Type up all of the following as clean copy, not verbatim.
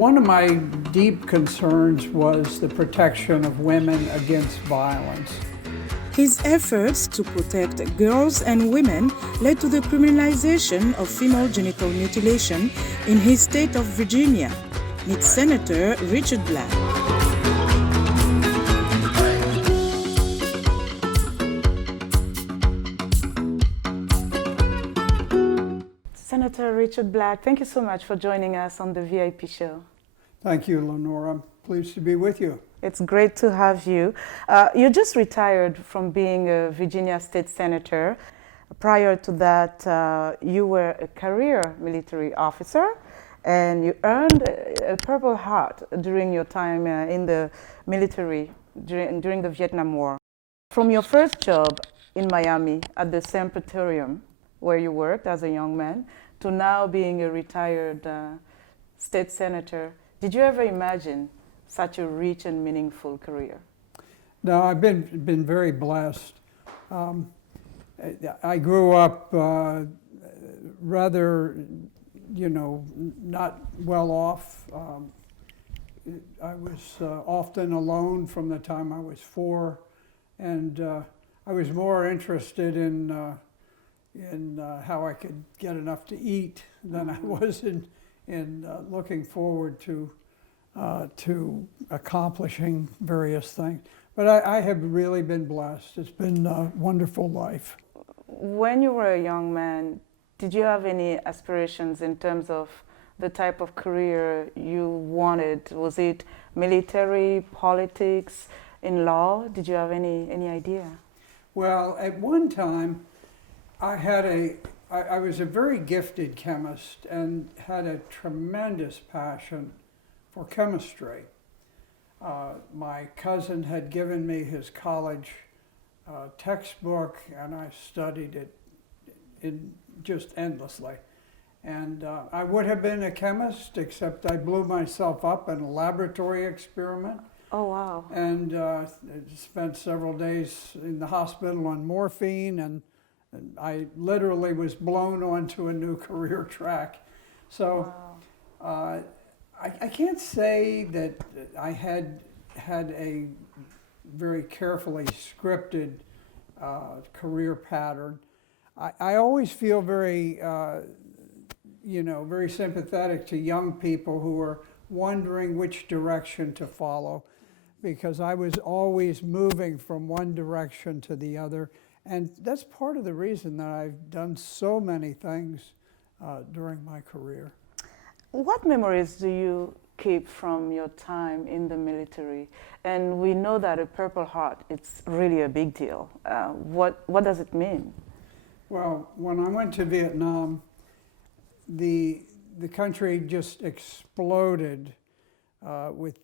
One of my deep concerns was the protection of women against violence. His efforts to protect girls and women led to the criminalization of female genital mutilation in his state of Virginia. Meet Senator Richard Black. Senator Richard Black, thank you so much for joining us on the VIP show. Thank you, Linord. I'm pleased to be with you. It's great to have you. You just retired from being a Virginia state senator. Prior to that, you were a career military officer, and you earned a Purple Heart during your time in the military during the Vietnam War. From your first job in Miami at the San Petroleum, where you worked as a young man, to now being a retired state senator, did you ever imagine such a rich and meaningful career? No, I've been very blessed. I grew up rather, not well off. I was often alone from the time I was 4, and I was more interested in how I could get enough to eat than I was in looking forward to accomplishing various things. But I have really been blessed. It's been a wonderful life. When you were a young man, did you have any aspirations in terms of the type of career you wanted? Was it military, politics, in law? Did you have any idea? Well, at one time, I was a very gifted chemist and had a tremendous passion for chemistry. My cousin had given me his college textbook, and I studied it just endlessly. And I would have been a chemist, except I blew myself up in a laboratory experiment. Oh, wow. And spent several days in the hospital on morphine, and I literally was blown onto a new career track. So wow. I can't say that I had a very carefully scripted career pattern. I always feel very, very sympathetic to young people who are wondering which direction to follow, because I was always moving from one direction to the other. And that's part of the reason that I've done so many things during my career. What memories do you keep from your time in the military? And we know that a Purple Heart, it's really a big deal. What does it mean? Well, when I went to Vietnam, the country just exploded with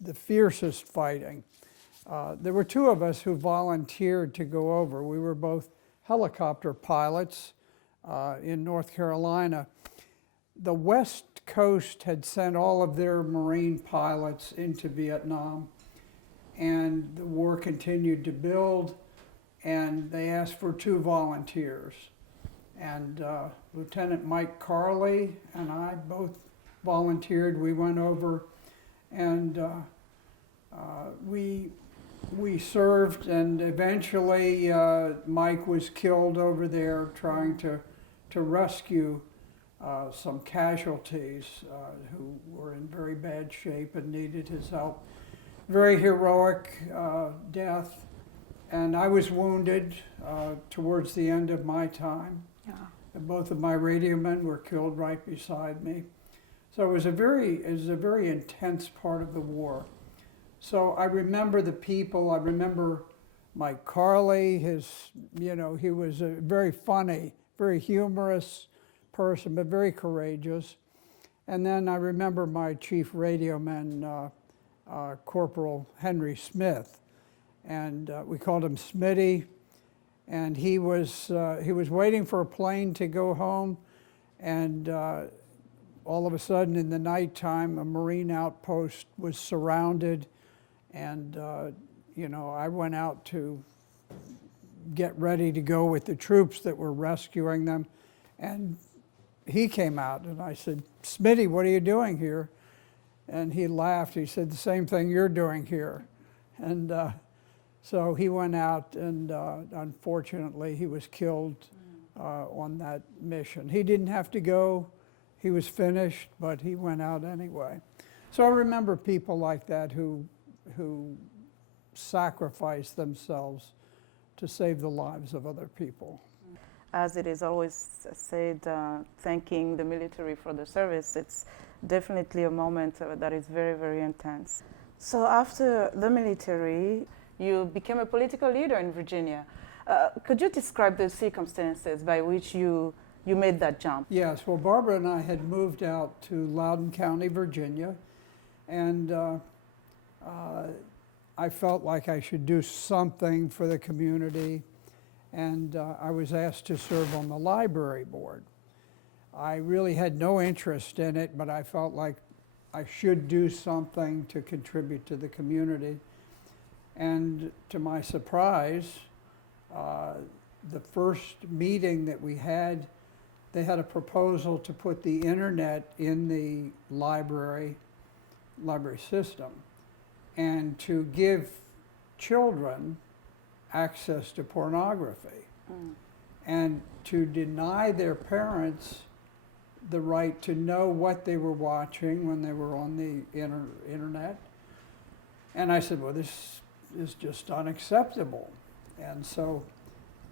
the fiercest fighting. There were 2 of us who volunteered to go over. We were both helicopter pilots in North Carolina. The West Coast had sent all of their Marine pilots into Vietnam, and the war continued to build, and they asked for 2 volunteers. And Lieutenant Mike Carley and I both volunteered. We went over, and we served, and eventually Mike was killed over there trying to rescue some casualties who were in very bad shape and needed his help. Very heroic death. And I was wounded towards the end of my time. Yeah. And both of my radio men were killed right beside me. So it was a very intense part of the war. So I remember the people. I remember Mike Carley. He was a very funny, very humorous person, but very courageous. And then I remember my chief radio man, Corporal Henry Smith, and we called him Smitty. And he was waiting for a plane to go home, and all of a sudden in the nighttime, a Marine outpost was surrounded, and I went out to get ready to go with the troops that were rescuing them, and he came out, and I said, "Smitty, what are you doing here?" And he laughed. He said, the same thing you're doing here. And so he went out, and unfortunately, he was killed on that mission. He didn't have to go. He was finished, but he went out anyway. So I remember people like that who sacrifice themselves to save the lives of other people. As it is always said, thanking the military for the service, it's definitely a moment that is very, very intense. So after the military, you became a political leader in Virginia. Could you describe the circumstances by which you made that jump? Yes, well, Barbara and I had moved out to Loudoun County, Virginia, and I felt like I should do something for the community, and I was asked to serve on the library board. I really had no interest in it, but I felt like I should do something to contribute to the community. And to my surprise, the first meeting that we had, they had a proposal to put the internet in the library system and to give children access to pornography and to deny their parents the right to know what they were watching when they were on the internet. And I said, well, this is just unacceptable. And so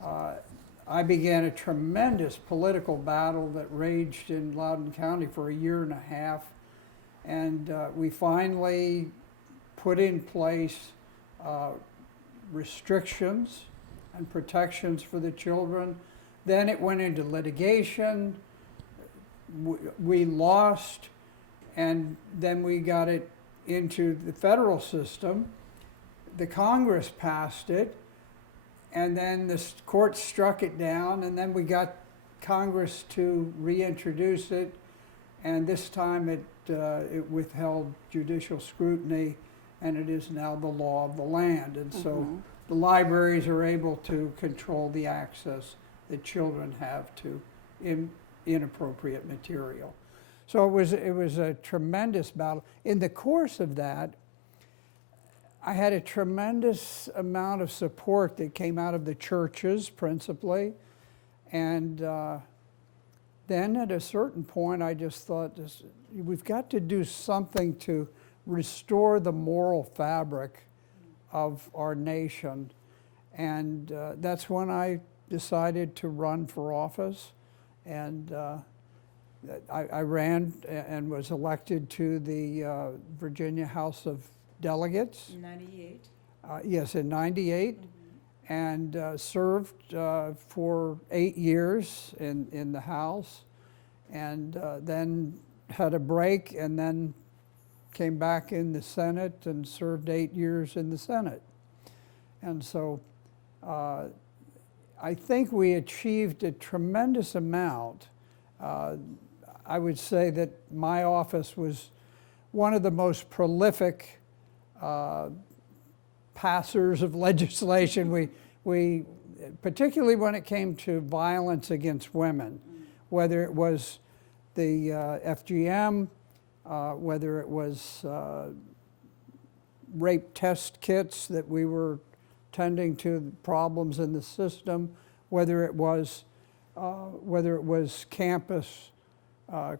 I began a tremendous political battle that raged in Loudoun County for a year and a half. And we finally put in place restrictions and protections for the children. Then it went into litigation. We lost, and then we got it into the federal system. The Congress passed it, and then the court struck it down, and then we got Congress to reintroduce it, and this time it withheld judicial scrutiny, and it is now the law of the land. And so the libraries are able to control the access that children have to inappropriate material. So it was a tremendous battle. In the course of that, I had a tremendous amount of support that came out of the churches, principally. And then at a certain point, I just thought, we've got to do something to restore the moral fabric of our nation. And that's when I decided to run for office. And I ran and was elected to the Virginia House of Delegates. In 98? Yes, in 98, and served for 8 years in the House, and then had a break, and then came back in the Senate and served 8 years in the Senate. And so I think we achieved a tremendous amount. I would say that my office was one of the most prolific passers of legislation. We particularly when it came to violence against women, whether it was the FGM, whether it was rape test kits that we were tending to problems in the system, whether it was campus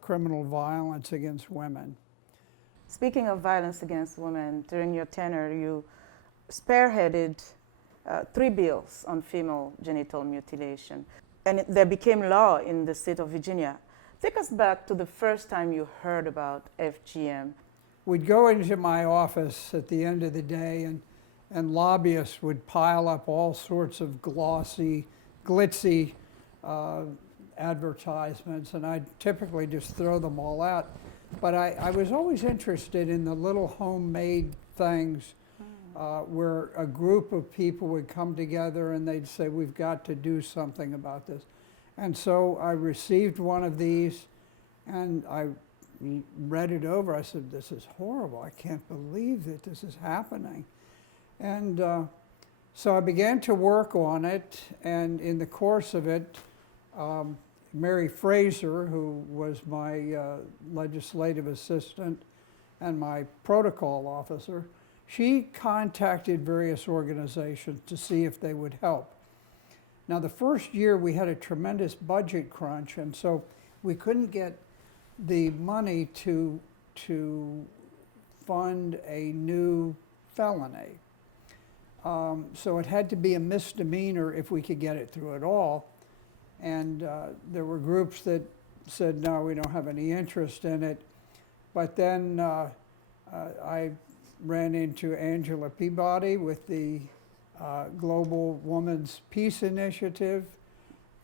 criminal violence against women. Speaking of violence against women, during your tenure, you spearheaded 3 bills on female genital mutilation, and they became law in the state of Virginia. Take us back to the first time you heard about FGM. We'd go into my office at the end of the day, and lobbyists would pile up all sorts of glossy, glitzy advertisements, and I'd typically just throw them all out. But I was always interested in the little homemade things where a group of people would come together and they'd say, we've got to do something about this. And so I received one of these and I read it over. I said, this is horrible. I can't believe that this is happening. And so I began to work on it, and in the course of it, Mary Fraser, who was my legislative assistant, and my protocol officer, she contacted various organizations to see if they would help. Now, the first year we had a tremendous budget crunch, and so we couldn't get the money to fund a new felony. So it had to be a misdemeanor if we could get it through at all. And there were groups that said, no, we don't have any interest in it. But then I ran into Angela Peabody with the Global Women's Peace Initiative,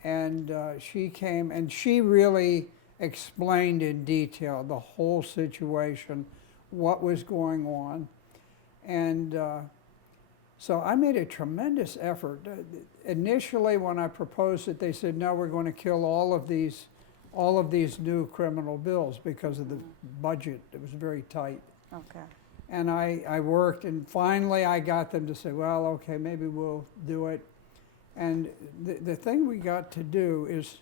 and she came and she really explained in detail the whole situation, what was going on. And so I made a tremendous effort. Initially, when I proposed it, they said, no, we're going to kill all of these new criminal bills because of the budget. It was very tight. Okay. And I worked, and finally I got them to say, well, okay, maybe we'll do it. And the thing we got to do is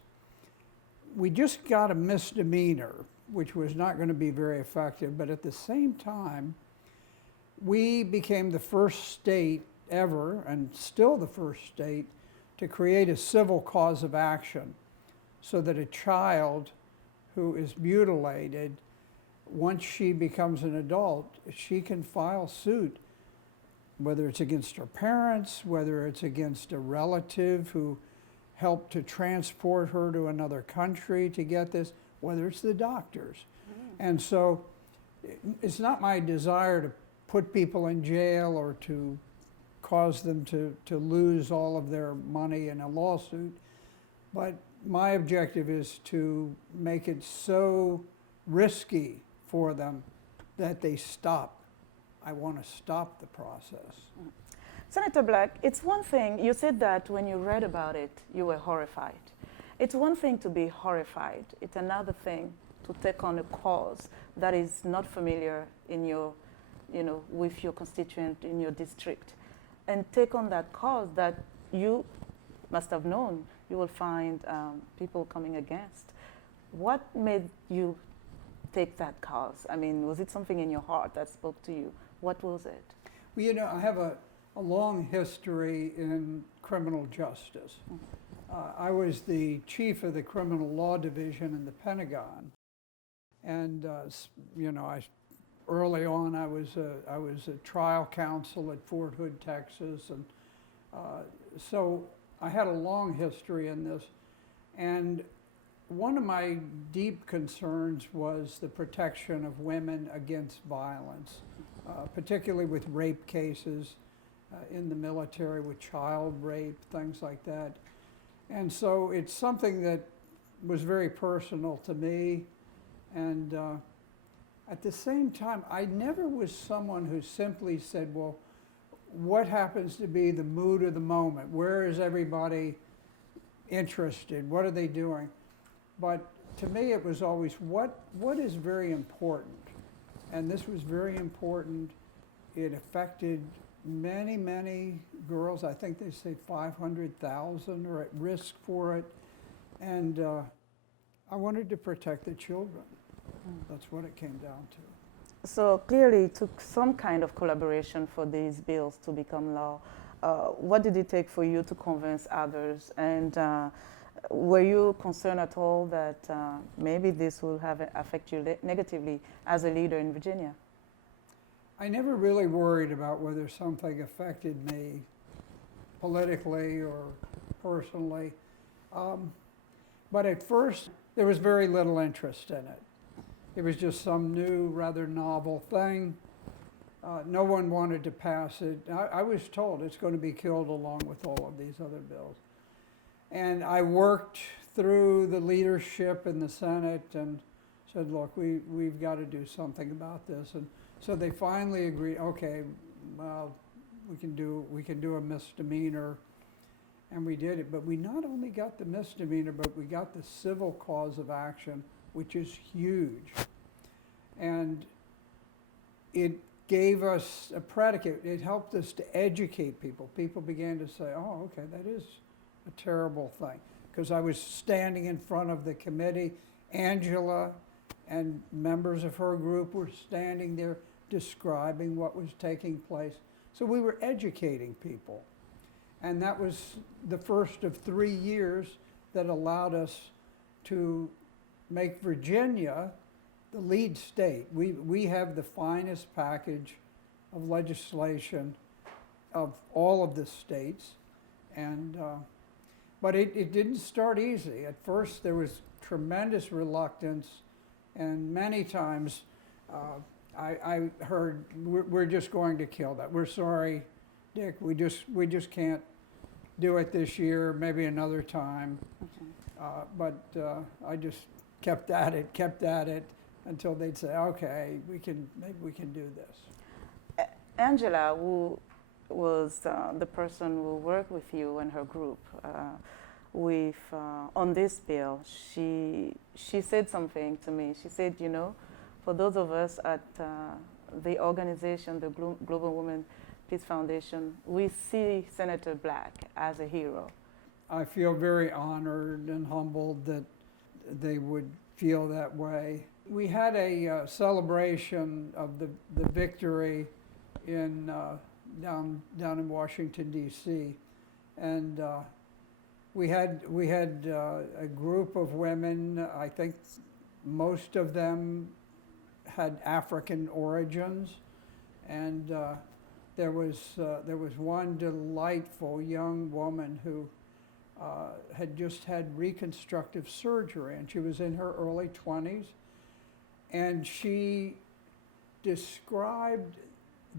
we just got a misdemeanor, which was not going to be very effective, but at the same time, we became the first state ever, and still the first state, to create a civil cause of action so that a child who is mutilated, once she becomes an adult, she can file suit, whether it's against her parents, whether it's against a relative who helped to transport her to another country to get this, whether it's the doctors. And so it's not my desire to put people in jail or to cause them to lose all of their money in a lawsuit, but my objective is to make it so risky for them that they stop. I want to stop the process. Senator Black, it's one thing, you said that when you read about it, you were horrified. It's one thing to be horrified. It's another thing to take on a cause that is not familiar in your, with your constituent in your district, and take on that cause that you must have known you will find people coming against. What made you take that cause? I mean, was it something in your heart that spoke to you? What was it? Well, I have a long history in criminal justice. I was the chief of the criminal law division in the Pentagon, and early on I was a trial counsel at Fort Hood, Texas, and so I had a long history in this. And one of my deep concerns was the protection of women against violence, particularly with rape cases in the military, with child rape, things like that. And so it's something that was very personal to me. And at the same time, I never was someone who simply said, well, what happens to be the mood of the moment? Where is everybody interested? What are they doing? But to me, it was always what is very important. And this was very important. It affected many, many girls. I think they say 500,000 are at risk for it. And I wanted to protect the children. That's what it came down to. So clearly it took some kind of collaboration for these bills to become law. What did it take for you to convince others? And were you concerned at all that maybe this will affect you negatively as a leader in Virginia? I never really worried about whether something affected me politically or personally. But at first, there was very little interest in it. It was just some new, rather novel thing. No one wanted to pass it. I was told it's going to be killed along with all of these other bills. And I worked through the leadership in the Senate and said, look, we've got to do something about this. And so they finally agreed, okay, well, we can do a misdemeanor. And we did it. But we not only got the misdemeanor, but we got the civil cause of action, which is huge. And it gave us a predicate. It helped us to educate people. People began to say, oh, okay, that is a terrible thing. Because I was standing in front of the committee. Angela and members of her group were standing there describing what was taking place. So we were educating people. And that was the first of 3 years that allowed us to make Virginia the lead state. We have the finest package of legislation of all of the states. And, but it didn't start easy. At first there was tremendous reluctance, and many times I heard, we're just going to kill that. We're sorry, Dick, we just can't do it this year, maybe another time. But I just kept at it until they'd say, okay, maybe we can do this. Angela, who was the person who worked with you and her group on this bill, she said something to me. She said, you know, for those of us at the organization, the Global Women Peace Foundation, we see Senator Black as a hero. I feel very honored and humbled that they would feel that way. We had a celebration of the victory in down in Washington, D.C., and we had a group of women. I think most of them had African origins, and there was one delightful young woman who had just had reconstructive surgery, and she was in her early 20s, and she described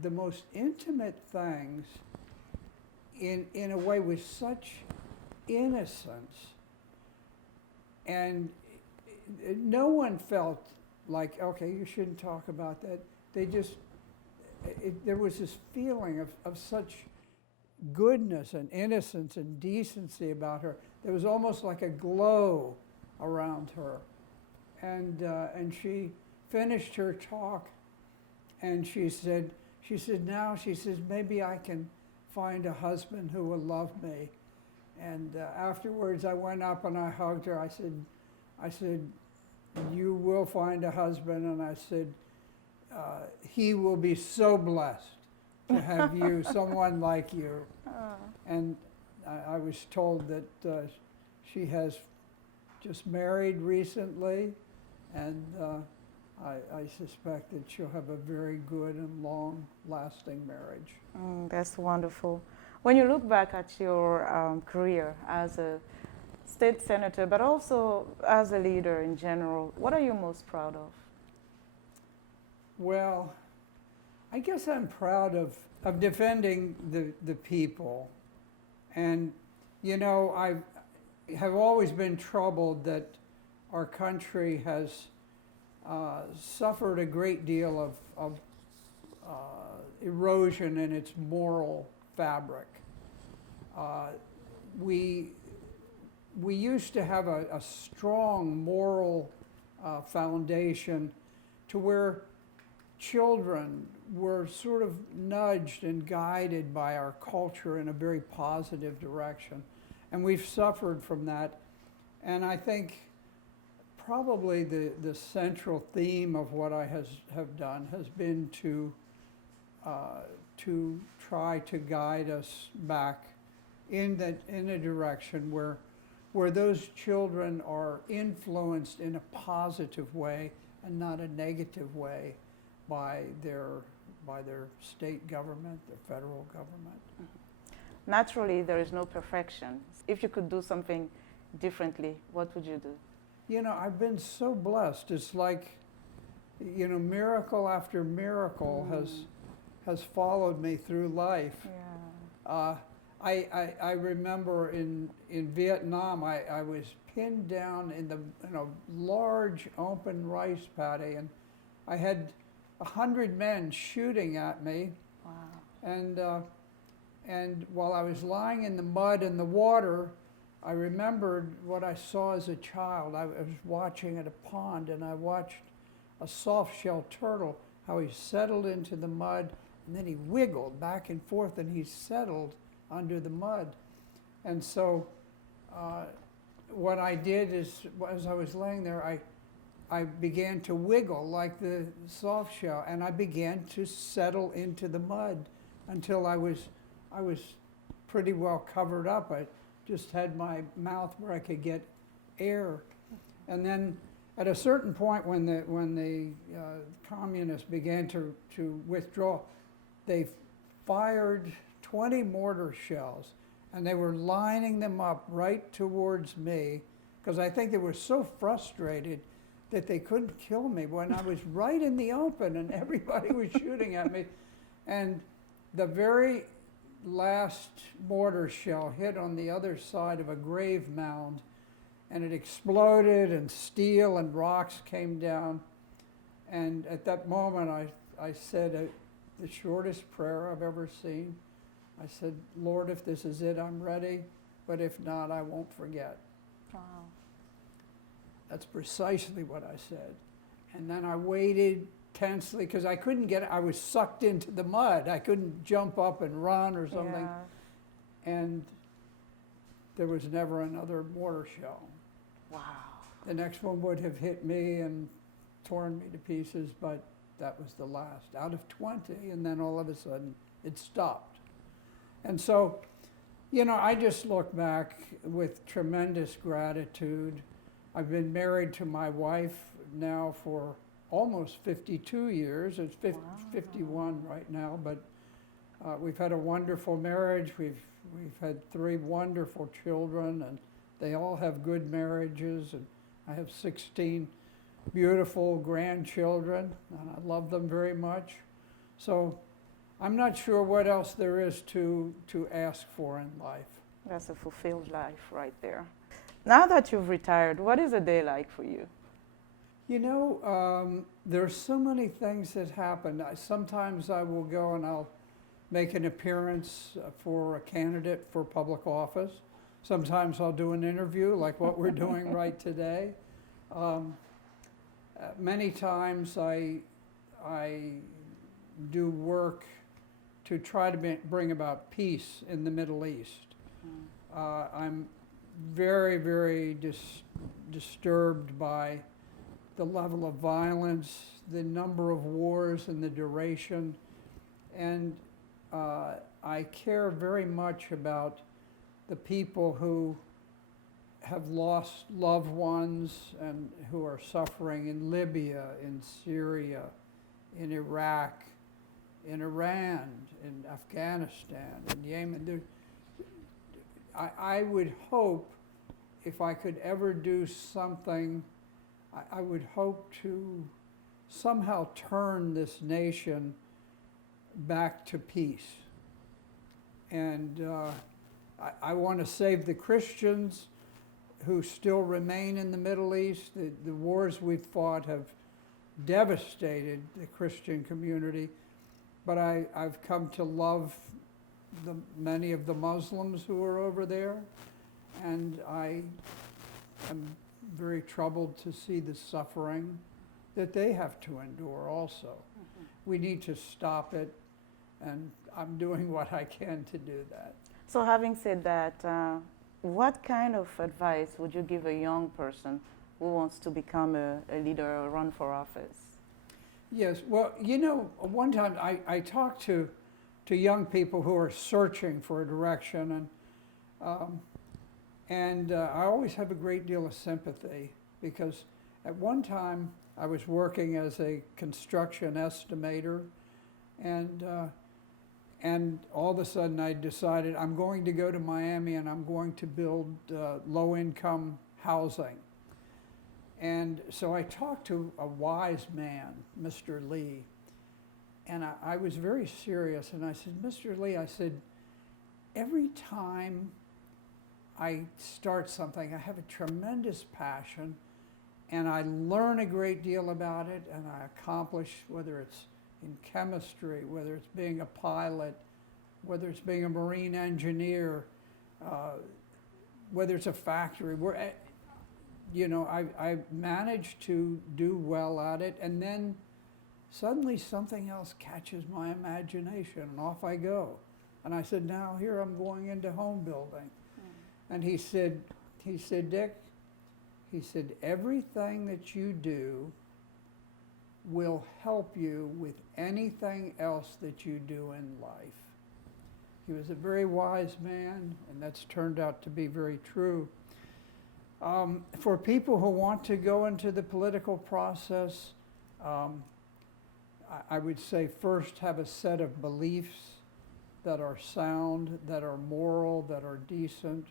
the most intimate things in a way with such innocence, and no one felt like, okay, you shouldn't talk about that. They just, there was this feeling of such goodness and innocence and decency about her. There was almost like a glow around her. And she finished her talk, and she said, maybe I can find a husband who will love me. And afterwards I went up and I hugged her. I said, you will find a husband. And I said, he will be so blessed to have you, someone like you. And I was told that she has just married recently, and I suspect that she'll have a very good and long-lasting marriage. That's wonderful. When you look back at your career as a state senator, but also as a leader in general, what are you most proud of? Well, I guess I'm proud of defending the people. And, you know, I have always been troubled that our country has suffered a great deal of erosion in its moral fabric. We used to have a strong moral foundation to where children were sort of nudged and guided by our culture in a very positive direction. And we've suffered from that. And I think probably the central theme of what I have done has been to try to guide us back in a direction where those children are influenced in a positive way and not a negative way by their state government, their federal government. Naturally, there is no perfection. If you could do something differently, what would you do? You know, I've been so blessed. It's like, you know, miracle after miracle has followed me through life. Yeah. I remember in Vietnam, I was pinned down in a large open rice paddy, and I had 100 men shooting at me. Wow. And while I was lying in the mud and the water, I remembered what I saw as a child. I was watching at a pond, and I watched a soft-shell turtle, how he settled into the mud, and then he wiggled back and forth, and he settled under the mud. And so what I did is, as I was laying there, I began to wiggle like the soft shell, and I began to settle into the mud until I was pretty well covered up. I just had my mouth where I could get air. And then at a certain point when the communists began to withdraw, they fired 20 mortar shells, and they were lining them up right towards me, because I think they were so frustrated that they couldn't kill me when I was right in the open and everybody was shooting at me. And the very last mortar shell hit on the other side of a grave mound, and it exploded, and steel and rocks came down. And at that moment, I said the shortest prayer I've ever seen. I said, Lord, if this is it, I'm ready, but if not, I won't forget. Wow. That's precisely what I said. And then I waited tensely, because I couldn't I was sucked into the mud. I couldn't jump up and run or something. Yeah. And there was never another mortar shell. Wow. The next one would have hit me and torn me to pieces, but that was the last out of 20, and then all of a sudden it stopped. And so, you know, I just look back with tremendous gratitude. I've been married to my wife now for almost 52 years. It's 51 right now, but we've had a wonderful marriage. We've had 3 wonderful children, and they all have good marriages, and I have 16 beautiful grandchildren, and I love them very much. So I'm not sure what else there is to ask for in life. That's a fulfilled life right there. Now that you've retired, what is a day like for you? You know, there's so many things that happen. Sometimes I will go and I'll make an appearance for a candidate for public office. Sometimes I'll do an interview like what we're doing right today. Many times I do work to try to bring about peace in the Middle East. I'm very, very disturbed by the level of violence, the number of wars and the duration, and I care very much about the people who have lost loved ones and who are suffering in Libya, in Syria, in Iraq, in Iran, in Afghanistan, in Yemen. I would hope, if I could ever do something, I would hope to somehow turn this nation back to peace. And I want to save the Christians who still remain in the Middle East. The wars we've fought have devastated the Christian community, but I've come to love many of the Muslims who are over there, and I am very troubled to see the suffering that they have to endure also. Mm-hmm. We need to stop it, and I'm doing what I can to do that. So having said that, what kind of advice would you give a young person who wants to become a leader or run for office? Yes, well, you know, one time I talked to young people who are searching for a direction, and I always have a great deal of sympathy, because at one time I was working as a construction estimator, and all of a sudden I decided I'm going to go to Miami and I'm going to build low-income housing. And so I talked to a wise man, Mr. Lee, and I was very serious, and I said, Mr. Lee, I said, every time I start something, I have a tremendous passion, and I learn a great deal about it, and I accomplish, whether it's in chemistry, whether it's being a pilot, whether it's being a marine engineer, whether it's a factory, you know, I managed to do well at it, and then suddenly something else catches my imagination, and off I go. And I said, now here I'm going into home building. And he said, Dick, He said, everything that you do will help you with anything else that you do in life. He was a very wise man, and that's turned out to be very true. For people who want to go into the political process, I would say first have a set of beliefs that are sound, that are moral, that are decent.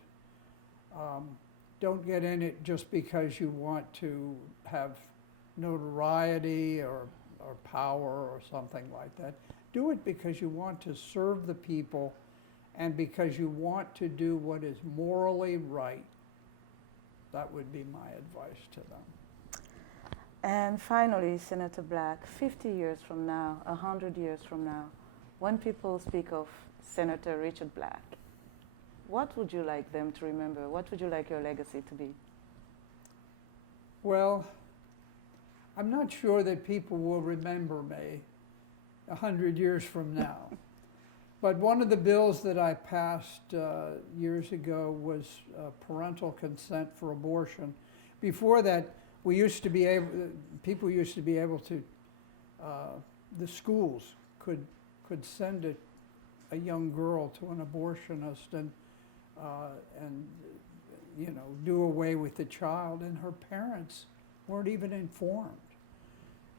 Don't get in it just because you want to have notoriety or power or something like that. Do it because you want to serve the people and because you want to do what is morally right. That would be my advice to them. And finally, Senator Black, 50 years from now, 100 years from now, when people speak of Senator Richard Black, what would you like them to remember? What would you like your legacy to be? Well, I'm not sure that people will remember me 100 years from now. But one of the bills that I passed years ago was parental consent for abortion. Before that, people used to be able to, the schools could send a young girl to an abortionist and you know, do away with the child, and her parents weren't even informed.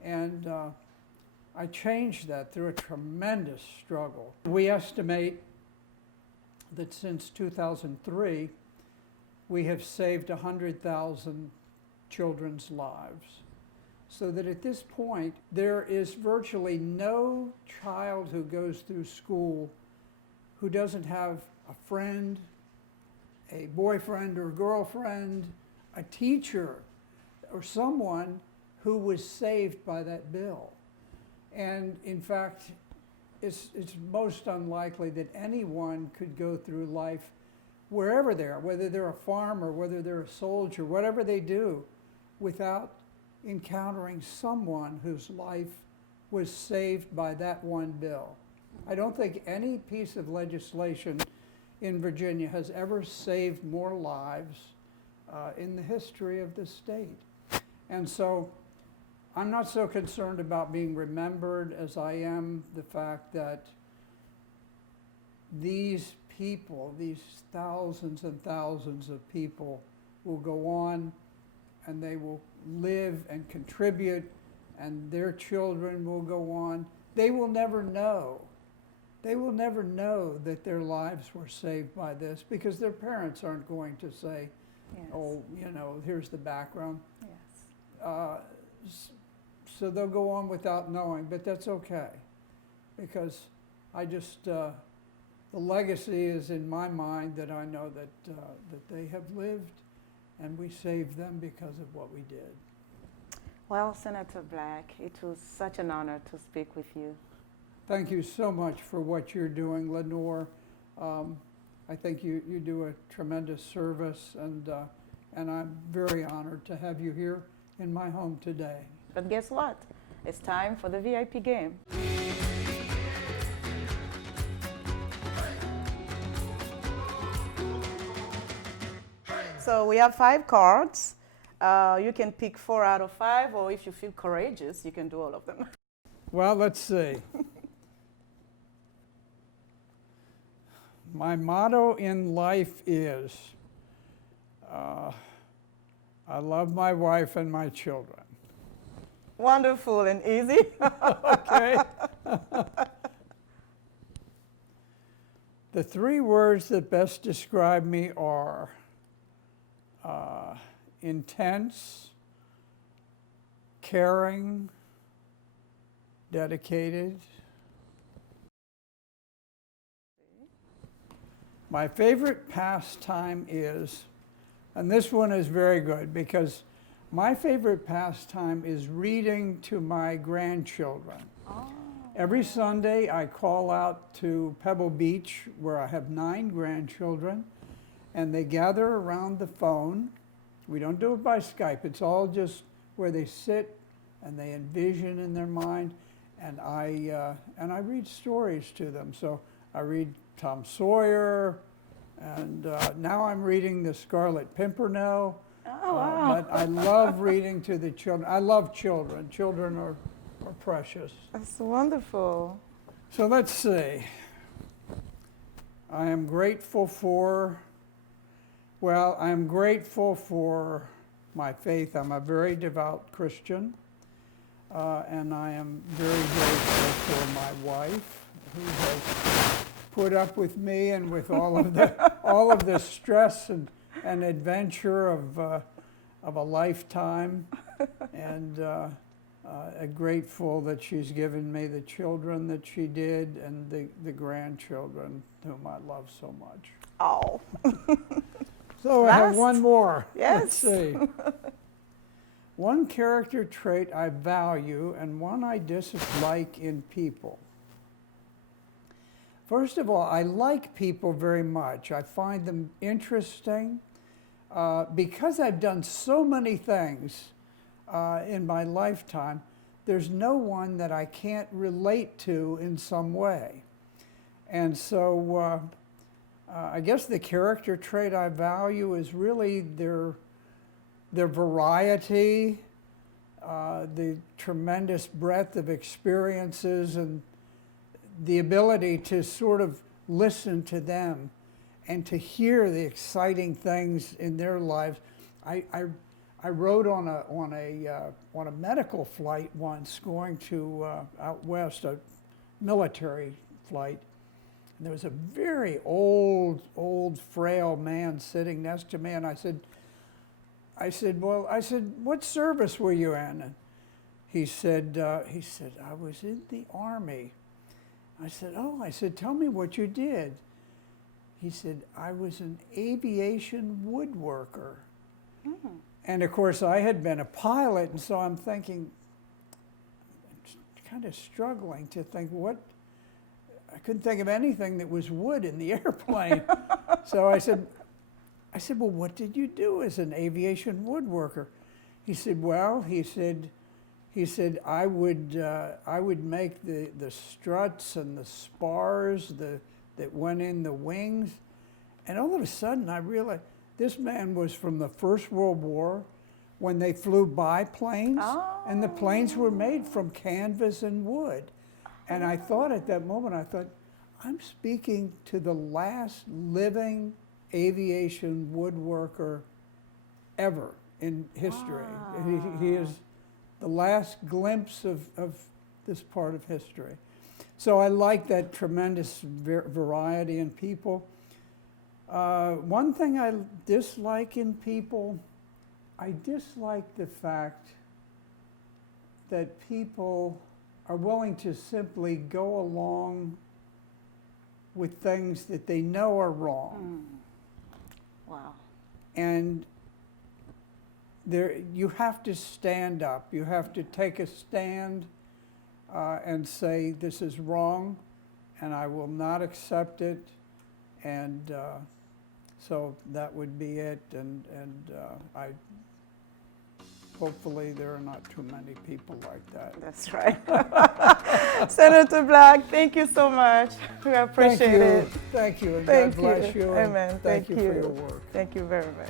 And I changed that through a tremendous struggle. We estimate that since 2003, we have saved 100,000 children's lives. So that at this point, there is virtually no child who goes through school who doesn't have a friend, a boyfriend or girlfriend, a teacher, or someone who was saved by that bill. And in fact, it's most unlikely that anyone could go through life wherever they are, whether they're a farmer, whether they're a soldier, whatever they do, without encountering someone whose life was saved by that one bill. I don't think any piece of legislation in Virginia has ever saved more lives in the history of the state. And so I'm not so concerned about being remembered as I am the fact that these people, these thousands and thousands of people, will go on and they will live and contribute, and their children will go on. They will never know. They will never know that their lives were saved by this, because their parents aren't going to say, Yes. oh, you know, here's the background. Yes. So they'll go on without knowing, but that's okay, because I just, the legacy is in my mind that I know that they have lived, and we saved them because of what we did. Well, Senator Black, it was such an honor to speak with you. Thank you so much for what you're doing, Linord. I think you do a tremendous service, and I'm very honored to have you here in my home today. But guess what? It's time for the VIP game. So we have 5 cards. You can pick 4 out of 5, or if you feel courageous, you can do all of them. Well, let's see. My motto in life is, I love my wife and my children. Wonderful and easy. Okay. The 3 words that best describe me are intense, caring, dedicated. My favorite pastime is, and this one is very good, because my favorite pastime is reading to my grandchildren. Oh. Every Sunday I call out to Pebble Beach, where I have 9 grandchildren, and they gather around the phone. We don't do it by Skype. It's all just where they sit and they envision in their mind, and I read stories to them. So I read Tom Sawyer, and now I'm reading The Scarlet Pimpernel. Oh, wow. But I love reading to the children. I love children. Children are precious. That's wonderful. So let's see. I am grateful for, well, I'm grateful for my faith. I'm a very devout Christian. And I am very grateful for my wife, who has put up with me and with all of the stress and adventure of a lifetime, and grateful that she's given me the children that she did and the grandchildren whom I love so much. Oh. So I have one more. Yes. Let's see. One character trait I value and one I dislike in people. First of all, I like people very much. I find them interesting. Because I've done so many things in my lifetime, there's no one that I can't relate to in some way. And so I guess the character trait I value is really their variety, the tremendous breadth of experiences, and the ability to sort of listen to them and to hear the exciting things in their lives. I rode on a medical flight once going to out west, a military flight. And there was a very old, frail man sitting next to me, and I said, what service were you in? And he said, I was in the Army. I said, oh, tell me what you did. He said, I was an aviation woodworker. Mm. And of course, I had been a pilot, and so I'm thinking, kind of struggling to think I couldn't think of anything that was wood in the airplane. So I said, well, what did you do as an aviation woodworker? He said, I would make the struts and the spars that went in the wings. And all of a sudden I realized this man was from the First World War, when they flew biplanes, and the planes were made from canvas and wood. And I thought at that moment, I'm speaking to the last living aviation woodworker ever in history. Wow. He is the last glimpse of this part of history. So I like that tremendous variety in people. One thing I dislike in people, I dislike the fact that people are willing to simply go along with things that they know are wrong. Mm. Wow. And you have to stand up. You have to take a stand and say, this is wrong, and I will not accept it. And so that would be it. And hopefully there are not too many people like that. That's right. Senator Black, thank you so much. We appreciate it. Thank you. And Thank God bless you. Amen. Thank you for your work. Thank you very much.